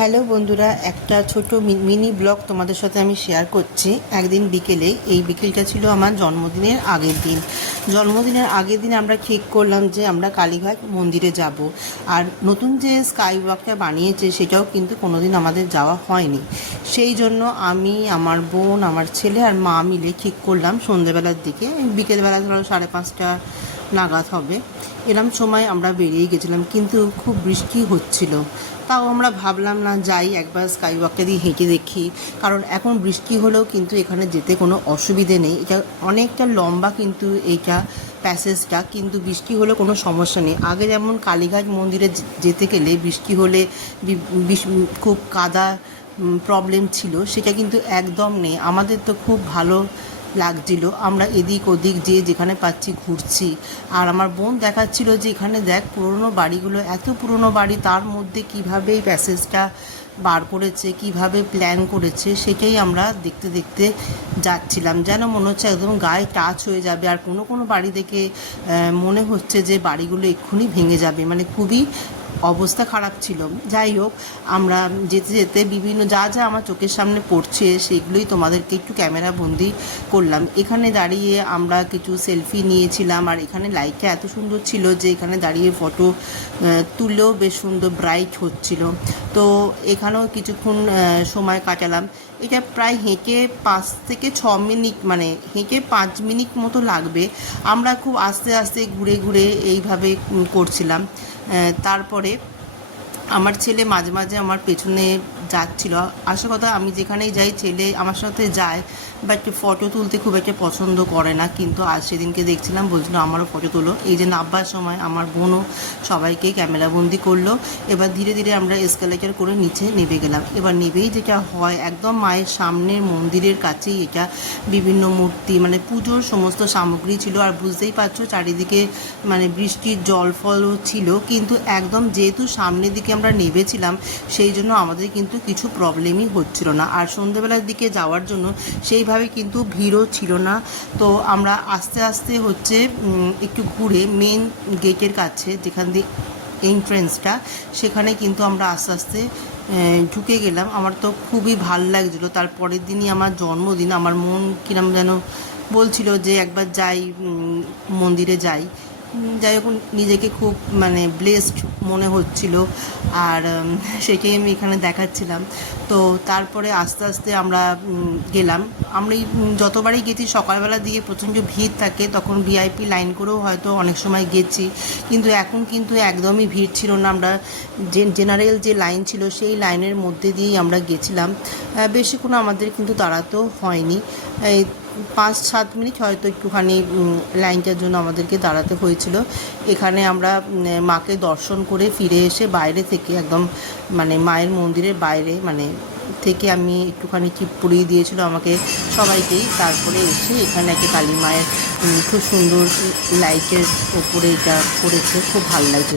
Hello বন্ধুরা, একটা ছোট মিনি ব্লগ তোমাদের সাথে আমি শেয়ার করছি। একদিন বিকেলে, এই বিকেলটা ছিল আমার জন্মদিনের আগের দিন। জন্মদিনের আগের দিন আমরা ঠিক করলাম যে আমরা কালীঘাট মন্দিরে যাব। আর নতুন যে স্কাই ওয়াকটা বানিয়েছে সেটাও কিন্তু কোনোদিন আমাদের যাওয়া হয়নি। সেই জন্য আমি, আমার বোন, আমার ছেলে আর মা মিলে ঠিক করলাম সন্ধ্যেবেলার দিকে, বিকেলবেলা ধরো 5:30 নাগাদ হবে, এরম সময় আমরা বেরিয়ে গেছিলাম। কিন্তু খুব বৃষ্টি হচ্ছিল, তাও আমরা ভাবলাম না যাই, একবার স্কাই ওয়াকটা দিয়ে হেঁটে দেখি। কারণ এখন বৃষ্টি হলেও কিন্তু এখানে যেতে কোনো অসুবিধে নেই। এটা অনেকটা লম্বা কিন্তু এইটা প্যাসেজটা, কিন্তু বৃষ্টি হলে কোনো সমস্যা নেই। আগে যেমন কালীঘাট মন্দিরে যেতে গেলে বৃষ্টি হলে খুব কাদা প্রবলেম ছিল, সেটা কিন্তু একদম নেই। আমাদের তো খুব ভালো লাগছিল, আমরা এদিক ওদিক যেখানে পাচ্ছি ঘুরছি। আর আমার বোন দেখাচ্ছিল যে এখানে দেখ পুরনো বাড়িগুলো, এত পুরনো বাড়ি, তার মধ্যে কীভাবে এই প্যাসেজটা বার করেছে, কিভাবে প্ল্যান করেছে, সেটাই আমরা দেখতে দেখতে যাচ্ছিলাম। যেন মনে হচ্ছে একদম গায়ে টাচ হয়ে যাবে। আর কোনো কোনো বাড়ি দেখে মনে হচ্ছে যে বাড়িগুলো এক্ষুনি ভেঙে যাবে, মানে খুবই অবস্থা খারাপ ছিল। যাই হোক, আমরা যেতে যেতে বিভিন্ন যা যা আমার চোখের সামনে পড়ছে সেগুলোই তোমাদেরকে একটু ক্যামেরা বন্দি করলাম। এখানে দাঁড়িয়ে আমরা কিছু সেলফি নিয়েছিলাম। আর এখানে লাইটটা এত সুন্দর ছিল যে এখানে দাঁড়িয়ে ফটো তুললেও বেশ সুন্দর ব্রাইট হচ্ছিল। তো এখানেও কিছুক্ষণ সময় কাটালাম। এটা প্রায় হেঁটে 5 থেকে 6 মিনিট, মানে হেঁটে 5 মিনিট মতো লাগবে। আমরা খুব আস্তে আস্তে ঘুরে ঘুরে এইভাবে করছিলাম। তারপরে আমার ছেলে মাঝে মাঝে আমার পেছনে যাচ্ছিল। আসল কথা, আমি যেখানেই যাই ছেলে আমার সাথে যায়, বাট ফটো তুলতে খুব একটা পছন্দ করে না। কিন্তু আজ সেদিনকে দেখছিলাম, বলছিল আমারও ফটো তোলো। এই যে নামবার সময় আমার বোনও সবাইকে ক্যামেরাবন্দি করলো। এবার ধীরে ধীরে আমরা এসকালেটর করে নিচে নেমে গেলাম। এবার নেবেই যেটা হয়, একদম মায়ের সামনের মন্দিরের কাছেই এটা বিভিন্ন মূর্তি, মানে পুজোর সমস্ত সামগ্রী ছিল। আর বুঝতেই পারছো চারিদিকে মানে বৃষ্টির জল ফলও ছিল, কিন্তু একদম যেহেতু সামনের দিকে আমরা নেমেছিলাম সেই জন্য আমাদের কিন্তু কিছু প্রবলেমই হচ্ছিল না। আর সন্ধ্যেবেলার দিকে যাওয়ার জন্য সেইভাবে কিন্তু ভিড়ও ছিল না। তো আমরা আস্তে আস্তে একটু ঘুরে মেন গেটের কাছে, যেখান দিয়ে এন্ট্রেন্সটা, সেখানে কিন্তু আমরা আস্তে আস্তে ঢুকে গেলাম। আমার তো খুবই ভাল লাগছিলো। তারপরের দিনই আমার জন্মদিন, আমার মন কিরম যেন বলছিল যে একবার যাই, মন্দিরে যাই। যাই হোক, নিজেকে খুব মানে ব্লেসড মনে হচ্ছিল। আর সেটাই আমি এখানে দেখাচ্ছিলাম। তো তারপরে আস্তে আস্তে আমরা গেলাম। আমরা যতবারই গেছি সকালবেলা দিয়ে প্রচণ্ড ভিড় থাকে, তখন ভিআইপি লাইন করেও হয়তো অনেক সময় গেছি, কিন্তু এখন কিন্তু একদমই ভিড় ছিল না। আমরা জেনারেল যে লাইন ছিল সেই লাইনের মধ্যে দিয়েই আমরা গেছিলাম। বেশিক্ষণ আমাদের কিন্তু দাঁড়াতেও হয়নি, 5-7 মিনিট হয়তো একটুখানি লাইনটার জন্য আমাদেরকে দাঁড়াতে হয়েছিল। এখানে আমরা মাকে দর্শন করে ফিরে এসে বাইরে থেকে একদম, মানে মায়ের মন্দিরের বাইরে মানে থেকে আমি একটুখানি টিপ পরিয়ে দিয়েছিল আমাকে সবাইকেই। তারপরে এসে এখানে একটা কালী মায়ের খুব সুন্দর লাইটের ওপরে এটা করেছে, খুব ভালো লাগছে।